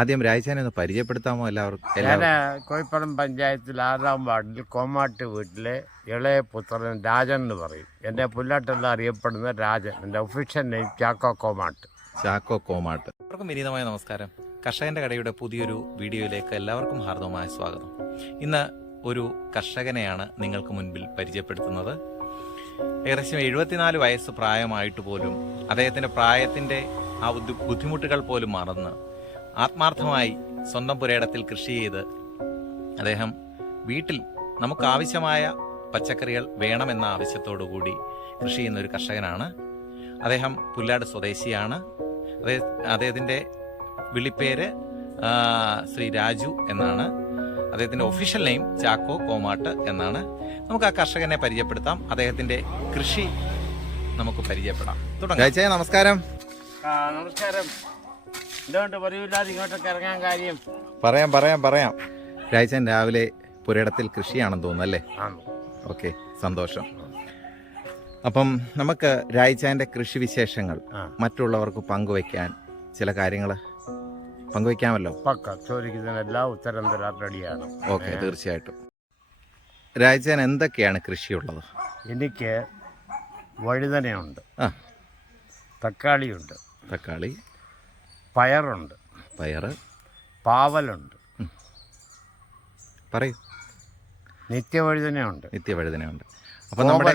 ആദ്യം രാജാനെ ഒന്ന് പരിചയപ്പെടുത്താമോ എല്ലാവർക്കും? ഞാൻ കോയിപ്പറം പഞ്ചായത്തിൽ 6-ാം വാർഡിൽ കോമാട്ട് വീട്ടിലെ ഇളയ പുത്രൻ രാജൻ എന്ന് പറയും. എൻ്റെ പുല്ലാട്ടെല്ലാം അറിയപ്പെടുന്ന രാജൻ. എൻ്റെ ഒഫീഷ്യൽ നെയിം ചാക്കോ കോമാട്ട്. ചാക്കോ കോമാട്ട്. എല്ലാവർക്കും വിനീതമായ നമസ്കാരം. കർഷകന്റെ കടയുടെ പുതിയൊരു വീഡിയോയിലേക്ക് എല്ലാവർക്കും ഹാർദവമായ സ്വാഗതം. ഇന്ന് ഒരു കർഷകനെയാണ് നിങ്ങൾക്ക് മുൻപിൽ പരിചയപ്പെടുത്തുന്നത്. ഏകദേശം 74 വയസ്സ് പ്രായമായിട്ട് പോലും അദ്ദേഹത്തിന്റെ പ്രായത്തിന്റെ ആ ബുദ്ധിമുട്ടുകൾ പോലും മറന്ന് ആത്മാർത്ഥമായി സ്വന്തം പുരയിടത്തിൽ കൃഷി ചെയ്ത് അദ്ദേഹം വീട്ടിൽ നമുക്ക് ആവശ്യമായ പച്ചക്കറികൾ വേണമെന്ന ആവശ്യത്തോടു കൂടി കൃഷി ചെയ്യുന്ന ഒരു കർഷകനാണ്. അദ്ദേഹം പുല്ലാട് സ്വദേശിയാണ്. അദ്ദേഹത്തിൻ്റെ വിളിപ്പേര് ശ്രീ രാജു എന്നാണ്. അദ്ദേഹത്തിൻ്റെ ഒഫീഷ്യൽ നെയിം ചാക്കോ കോമാട്ട് എന്നാണ്. നമുക്ക് ആ കർഷകനെ പരിചയപ്പെടുത്താം. അദ്ദേഹത്തിൻ്റെ കൃഷി നമുക്ക് പരിചയപ്പെടാം. തുടങ്ങാം. നമസ്കാരം. നമസ്കാരം. എന്തുകൊണ്ട് പറയൂല്ലാതെ ഇങ്ങോട്ടൊക്കെ ഇറങ്ങാൻ കാര്യം? പറയാം. രാജൻ രാവിലെ പുരയിടത്തിൽ കൃഷിയാണെന്ന് തോന്നുന്നു അല്ലേ? ഓക്കെ, സന്തോഷം. അപ്പം നമുക്ക് രാജാന്റെ കൃഷി വിശേഷങ്ങൾ മറ്റുള്ളവർക്ക് പങ്കുവയ്ക്കാൻ ചില കാര്യങ്ങൾ പങ്കുവയ്ക്കാമല്ലോ. ചോദിക്കുന്നതിനെല്ലാം ഉത്തരം തരാൻ റെഡിയാണ്. ഓക്കെ, തീർച്ചയായിട്ടും. രാജാൻ എന്തൊക്കെയാണ് കൃഷിയുള്ളത്? എനിക്ക് വഴുതനയുണ്ട്, തക്കാളിയുണ്ട്, പയറുണ്ട്, പാവലുണ്ട്, പറയൂ, നിത്യവഴുതനയുണ്ട്. അപ്പം നമ്മുടെ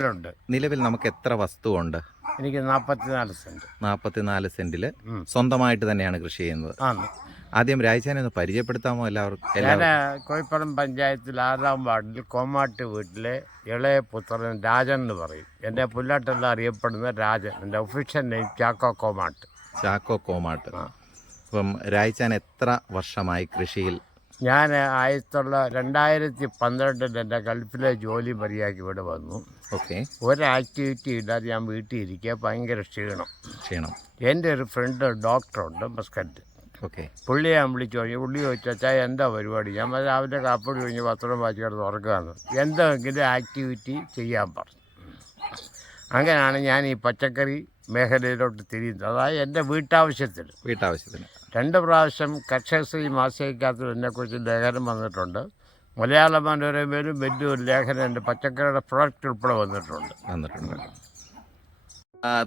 നിലവിൽ നമുക്ക് എത്ര വസ്തുവുണ്ട്? എനിക്ക് 44 സെന്റിൽ സ്വന്തമായിട്ട് തന്നെയാണ് കൃഷി ചെയ്യുന്നത്. ആദ്യം രാജാനെ ഒന്ന് പരിചയപ്പെടുത്താമോ എല്ലാവർക്കും? ഞാൻ കോയിപ്പറം പഞ്ചായത്തിൽ 6-ാം വാർഡിൽ കോമാട്ട് വീട്ടിലെ ഇളയ പുത്രൻ രാജൻ എന്ന് പറയും. എൻ്റെ പുല്ലാട്ടെല്ലാം അറിയപ്പെടുന്ന രാജൻ. എൻ്റെ ഒഫീഷ്യൽ നെയിം ചാക്കോ കോമാട്ട്. അപ്പം രാജാൻ എത്ര വർഷമായി കൃഷിയിൽ? ഞാൻ 2012 എൻ്റെ ഗൾഫിലെ ജോലി മതിയാക്കി ഇവിടെ വന്നു. ഓക്കെ. ഒരാക്ടിവിറ്റി ഇല്ലാതെ ഞാൻ വീട്ടിൽ ഇരിക്കുക, ഭയങ്കര ക്ഷീണം. എൻ്റെ ഒരു ഫ്രണ്ട് ഡോക്ടറുണ്ട് മസ്കറ്റ്. ഓക്കെ. പുള്ളിയെ ഞാൻ വിളിച്ചു കഴിഞ്ഞു. പുള്ളി ചോദിച്ചാൽ എന്താ പരിപാടി? ഞാൻ രാവിലെ കാപ്പടി കഴിഞ്ഞ് പത്രം വായിച്ച് കിടന്ന് ഉറക്കുകയാണ്. എന്തെങ്കിലും ആക്ടിവിറ്റി ചെയ്യാൻ പറഞ്ഞു. അങ്ങനെയാണ് ഞാൻ ഈ പച്ചക്കറി മേഖലയിലോട്ട് തിരിയുന്നത്. അതായത് എൻ്റെ വീട്ടാവശ്യത്തിന് 2 പ്രാവശ്യം കർഷകശ്രീ മാസികയ്ക്കകത്ത് എന്നെക്കുറിച്ച് ലേഖനം വന്നിട്ടുണ്ട്. മലയാള മനോരമയിലും വലിയൊരു ലേഖനം എൻ്റെ പച്ചക്കറിയുടെ പ്രൊഡക്റ്റ് ഉൾപ്പെടെ വന്നിട്ടുണ്ട്.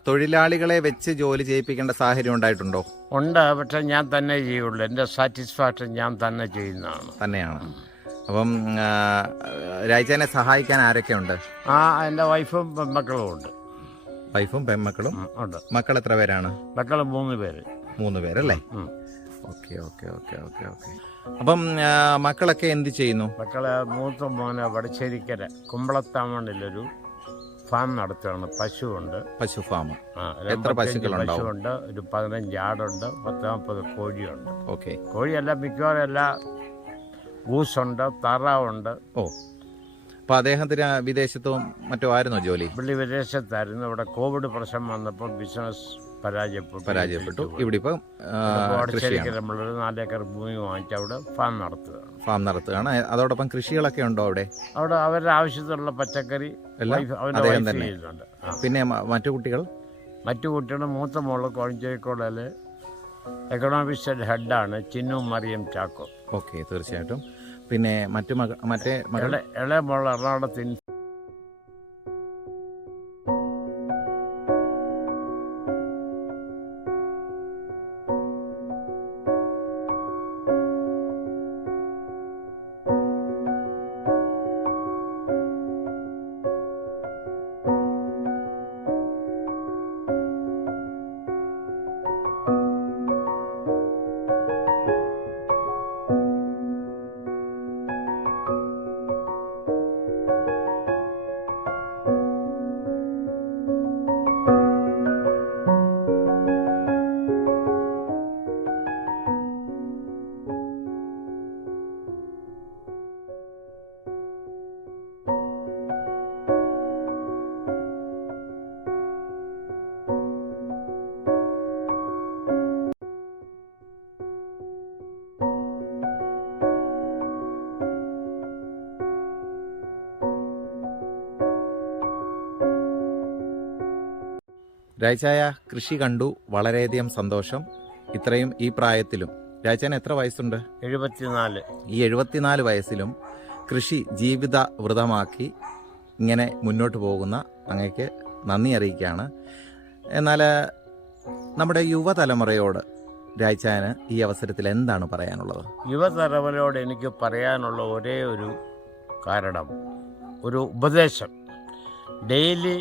തൊഴിലാളികളെ വെച്ച് ജോലി ചെയ്യിപ്പിക്കേണ്ട സാഹചര്യം ഉണ്ടായിട്ടുണ്ടോ? ഉണ്ട്, പക്ഷെ ഞാൻ തന്നെ ചെയ്യുള്ളൂ. എൻ്റെ സാറ്റിസ്ഫാക്ഷൻ ഞാൻ തന്നെ തന്നെയാണ്. അപ്പം രാജാനെ സഹായിക്കാൻ ആരൊക്കെ ഉണ്ട്? എൻ്റെ വൈഫും പെൺമക്കളും ഉണ്ട്. ഉണ്ട്. മക്കൾ എത്ര പേരാണ്? മക്കൾ 3 പേര്. 3 പേരല്ലേ? ഓക്കെ. അപ്പം മക്കളൊക്കെ എന്ത് ചെയ്യുന്നു? മക്കളെ മൂത്ത മോനെ വടശ്ശേരിക്കര കുമ്പളത്താമണ്ണിലൊരു ഫാം നടത്തുകയാണ്. പശുവുണ്ട്. പശു ഫാം. എത്ര പശുക്കളുണ്ടാവും? പശുവുണ്ട്, ഒരു 15 ആടുണ്ട്, 10-40 കോഴിയുണ്ട്. ഓക്കെ. കോഴിയെല്ലാം മിക്കവാറും എല്ലാം ഗൂസുണ്ട്, താറാവുണ്ട്. അപ്പോൾ അദ്ദേഹത്തിന് വിദേശത്തും മറ്റോ ആയിരുന്നോ ജോലി? പുള്ളി വിദേശത്തായിരുന്നു. ഇവിടെ കോവിഡ് പ്രശ്നം വന്നപ്പോൾ ബിസിനസ് പരാജയപ്പെട്ടു. ഇവിടെ ഇപ്പം നമ്മളൊരു 4 ഏക്കർ ഭൂമി വാങ്ങിച്ച് അവിടെ ഫാം നടത്തുകയാണ്. അതോടൊപ്പം കൃഷികളൊക്കെ ഉണ്ടോ അവിടെ? അവരുടെ ആവശ്യത്തിലുള്ള പച്ചക്കറി അദ്ദേഹം തന്നെ. പിന്നെ മറ്റു കുട്ടികൾ മൂത്ത മോള് കോഴഞ്ചേരിക്കോളയിലെ എക്കണോമിക്സ് ഹെഡാണ്, ചിന്നു മറിയം ചാക്കോ. ഓക്കെ, തീർച്ചയായിട്ടും. പിന്നെ മറ്റേ ഇളയ മോൾ എറണാകുളത്ത് രാജായ കൃഷി കണ്ടു, വളരെയധികം സന്തോഷം. ഇത്രയും ഈ പ്രായത്തിലും രാജാൻ എത്ര വയസ്സുണ്ട്? 74. ഈ 74 വയസ്സിലും കൃഷി ജീവിത വ്രതമാക്കി ഇങ്ങനെ മുന്നോട്ട് പോകുന്ന അങ്ങേക്ക് നന്ദി അറിയിക്കുകയാണ്. എന്നാൽ നമ്മുടെ യുവതലമുറയോട് രാജാന് ഈ അവസരത്തിൽ എന്താണ് പറയാനുള്ളത്? യുവതലമുറയോട് എനിക്ക് പറയാനുള്ള ഒരേ ഒരു കാരണം, ഒരു ഉപദേശം, ഡെയിലി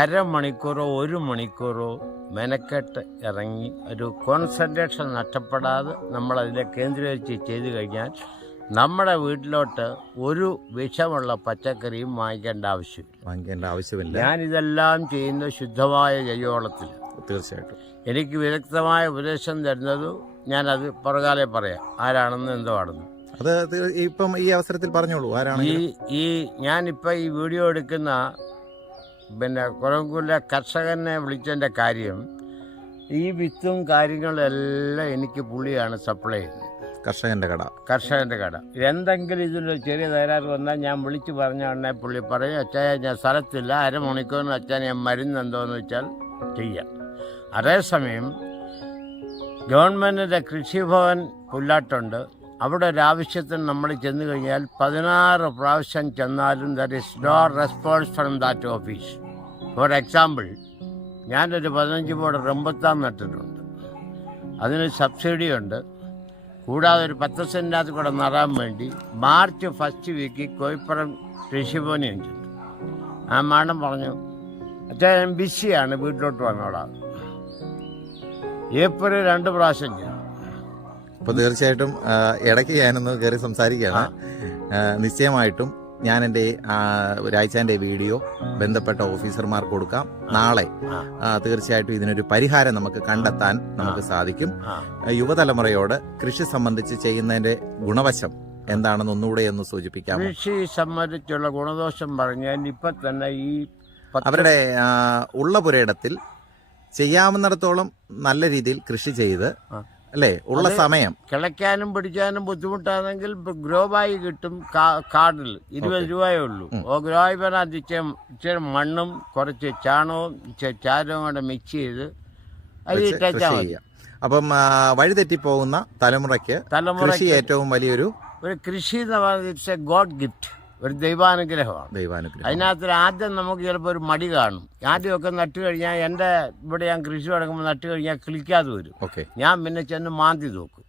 അരമണിക്കൂറോ 1 മണിക്കൂറോ മെനക്കെട്ട് ഇറങ്ങി ഒരു കോൺസെൻട്രേഷൻ നഷ്ടപ്പെടാതെ നമ്മളതിനെ കേന്ദ്രീകരിച്ച് ചെയ്തു കഴിഞ്ഞാൽ നമ്മുടെ വീട്ടിലോട്ട് ഒരു വിഷമുള്ള പച്ചക്കറിയും വാങ്ങിക്കേണ്ട ആവശ്യമില്ല. ഞാനിതെല്ലാം ചെയ്യുന്ന ശുദ്ധമായ ജൈവവളത്തിൽ. തീർച്ചയായിട്ടും എനിക്ക് വിദഗ്ധമായ ഉപദേശം തരുന്നത് ഞാനത് പുറകാലെ പറയാം, ആരാണെന്ന് എന്തോ ആണെന്ന്. അത് ഇപ്പം ഈ അവസരത്തിൽ പറഞ്ഞോളൂ, ആരാണ്? ഞാനിപ്പോൾ ഈ വീഡിയോ എടുക്കുന്ന കുരങ്കൂരിലെ കർഷകനെ വിളിച്ചതിൻ്റെ കാര്യം, ഈ വിത്തും കാര്യങ്ങളെല്ലാം എനിക്ക് പുള്ളിയാണ് സപ്ലൈ ചെയ്യുന്നത്. കർഷകൻ്റെ കട. എന്തെങ്കിലും ഇതിലൊരു ചെറിയ തകരാറ് വന്നാൽ ഞാൻ വിളിച്ച് പറഞ്ഞ ഉടനെ പുള്ളി പറയും, അച്ഛാ ഞാൻ സ്ഥലത്തില്ല, അരമണിക്കൂറിന് അച്ഛാ ഞാൻ മരുന്ന് എന്തോന്ന് വെച്ചാൽ ചെയ്യാം. അതേസമയം ഗവൺമെൻറ്റിൻ്റെ കൃഷിഭവൻ പുല്ലാട്ടുണ്ട്, അവിടെ ഒരാവശ്യത്തിന് നമ്മൾ ചെന്ന് കഴിഞ്ഞാൽ 16 പ്രാവശ്യം ചെന്നാലും there is no response from that office. For example, ഞാനൊരു 15 ബോർഡ് റംബുട്ടാൻ നട്ടിട്ടുണ്ട്, അതിന് സബ്സിഡി ഉണ്ട്. കൂടാതെ ഒരു 10 സെൻറ്റിനകത്ത് കൂടെ നടാൻ വേണ്ടി മാർച്ച് 1st വീക്ക് കോയിപ്പുറം കൃഷിഭവനിൽ ചെന്നു. ആ മാഡം പറഞ്ഞു, അച്ഛാ ഞാൻ ബിസിയാണ്, വീട്ടിലോട്ട് വന്നോളാം. ഏപ്രിൽ 2 പ്രാവശ്യം ചെയ്തു. അപ്പോൾ തീർച്ചയായിട്ടും ഇടയ്ക്ക് ഞാനൊന്ന് കയറി സംസാരിക്കുകയാണ്. നിശ്ചയമായിട്ടും ഞാൻ എൻ്റെ രാജാൻ്റെ വീഡിയോ ബന്ധപ്പെട്ട ഓഫീസർമാർക്ക് കൊടുക്കാം. നാളെ തീർച്ചയായിട്ടും ഇതിനൊരു പരിഹാരം നമുക്ക് കണ്ടെത്താൻ നമുക്ക് സാധിക്കും. യുവതലമുറയോട് കൃഷി സംബന്ധിച്ച് ചെയ്യുന്നതിൻ്റെ ഗുണവശം എന്താണെന്ന് ഒന്നുകൂടെ ഒന്ന് സൂചിപ്പിക്കാം. കൃഷി സംബന്ധിച്ചുള്ള ഗുണദോഷം പറഞ്ഞാൽ ഇപ്പം തന്നെ ഈ അവരുടെ ഉള്ള പുരയിടത്തിൽ ചെയ്യാവുന്നിടത്തോളം നല്ല രീതിയിൽ കൃഷി ചെയ്ത് അല്ലേ, ഉള്ള സമയം കിളയ്ക്കാനും പിടിക്കാനും ബുദ്ധിമുട്ടാണെങ്കിൽ ഗ്രോ ബാഗ് കിട്ടും കാർഡിൽ, 20 രൂപയേ ഉള്ളൂ. ഗ്രോ ബാഗ് ഇച്ചിരി മണ്ണും കുറച്ച് ചാണകവും ചാരവും കൂടെ മിക്സ് ചെയ്ത് അത് ഇട്ടാൽ മതി. അപ്പം വഴിതെറ്റിപ്പോകുന്ന തലമുറയ്ക്ക് ഏറ്റവും വലിയൊരു കൃഷി എന്ന് പറയുന്നത് ഇറ്റ്സ് എ ഗോഡ് ഗിഫ്റ്റ്, ഒരു ദൈവാനുഗ്രഹമാണ്. അതിനകത്ത് ആദ്യം നമുക്ക് ചിലപ്പോൾ ഒരു മടി കാണും. ആദ്യമൊക്കെ നട്ടു കഴിഞ്ഞാൽ ഇവിടെ ഞാൻ കൃഷി തുടങ്ങുമ്പോൾ നട്ടു കഴിഞ്ഞാൽ കിളിക്കാതെ വരും. ഞാൻ പിന്നെ ചെന്ന് മാന്തി നോക്കും,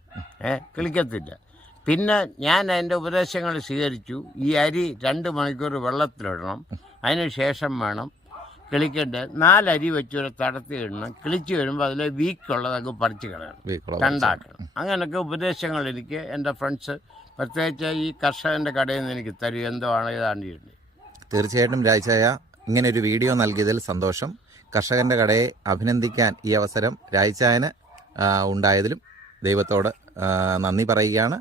കിളിക്കത്തില്ല. പിന്നെ ഞാൻ അതിൻ്റെ ഉപദേശങ്ങൾ സ്വീകരിച്ചു. ഈ അരി 2 മണിക്കൂർ വെള്ളത്തിലിടണം, അതിന് ശേഷം വേണം കിളിക്കേണ്ട 4 അരി വെച്ച് ഒരു തടത്തി ഇടണം. കിളിച്ച് വരുമ്പോൾ അതിൽ വീക്കുള്ളതൊക്കെ പറിച്ച് കളയണം, രണ്ടാക്കണം. അങ്ങനെയൊക്കെ ഉപദേശങ്ങൾ എനിക്ക് എൻ്റെ ഫ്രണ്ട്സ്, പ്രത്യേകിച്ച് ഈ കർഷകൻ്റെ കടയിൽ നിന്ന് എനിക്ക് തരും, എന്തോ ആണ് ഏതാണ്ടിട്ടുണ്ട്. തീർച്ചയായിട്ടും രാജായ ഇങ്ങനെ ഒരു വീഡിയോ നൽകിയതിൽ സന്തോഷം. കർഷകൻ്റെ കടയെ അഭിനന്ദിക്കാൻ ഈ അവസരം രാജായന് ഉണ്ടായതിലും ദൈവത്തോട് നന്ദി പറയുകയാണ്.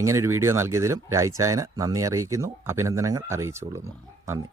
ഇങ്ങനൊരു വീഡിയോ നൽകിയതിലും രാജായന് നന്ദി അറിയിക്കുന്നു, അഭിനന്ദനങ്ങൾ അറിയിച്ചുകൊള്ളുന്നു. നന്ദി.